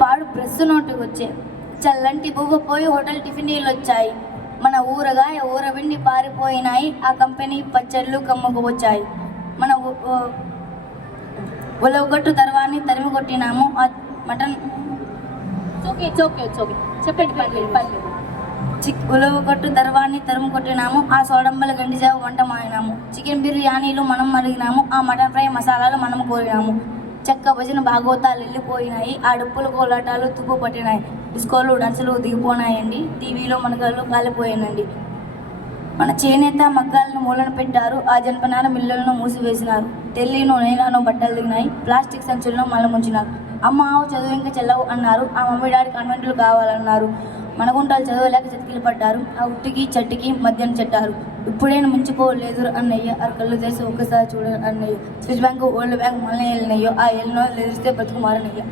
పాడు ప్రెస్ నోటుకు వచ్చే చల్లంటి బువ్వ పోయి హోటల్ టిఫినీలు వచ్చాయి. మన ఊరగాయ ఊరవిండి పారిపోయినాయి. ఆ కంపెనీ పచ్చళ్ళు కమ్ముకు వచ్చాయి. మన ఉలవగొట్టు తర్వాన్ని తరిమి కొట్టినాము. ఆ మటన్ చెప్పండి. ఉలవగొట్టు తర్వాన్ని తరుము కొట్టినాము. ఆ సోడంబల గండిజావు వంట మాయినాము. చికెన్ బిర్యానీలు మనం మరిగినాము. ఆ మటన్ ఫ్రై మసాలాలు మనం కోరినాము. చెక్క భజన భాగవతాలు వెళ్ళిపోయినాయి. ఆ డప్పుల కోలాటాలు తుప్పు పట్టినాయి. డిస్కోలు డాన్సులు దిగిపోయినాయండి. టీవీలో మనగాళ్ళు కాలిపోయానండి. మన చేనేత మగ్గాలను మూలన పెట్టారు. ఆ జనపనార మిల్లులను మూసివేసినారు. ఢిల్లీను నైనాను బట్టలు దిగినాయి. ప్లాస్టిక్ సంచులను మళ్ళీ ముంచినారు. అమ్మ ఆవు చదువు ఇంకా చెల్లవు అన్నారు. ఆ మమ్మీ డాడీ కాన్వెంట్లు కావాలన్నారు. మనగుంటాలు చదవలేక చతికిలు పడ్డారు. ఆ ఉట్టికి చట్టికి మధ్యన చెట్టారు. ఇప్పుడేను ముంచిపోలేదు అన్నయ్య. అరకళ్ళు తెలిసి ఒక్కసారి చూడ అన్నయ్య. స్విచ్ బ్యాంకు ఓల్డ్ బ్యాంక్ మళ్ళీ వెళ్ళినయ్యో. ఆ ఎల్లినో ఎదిరిస్తే బతుకు మారనయ్య.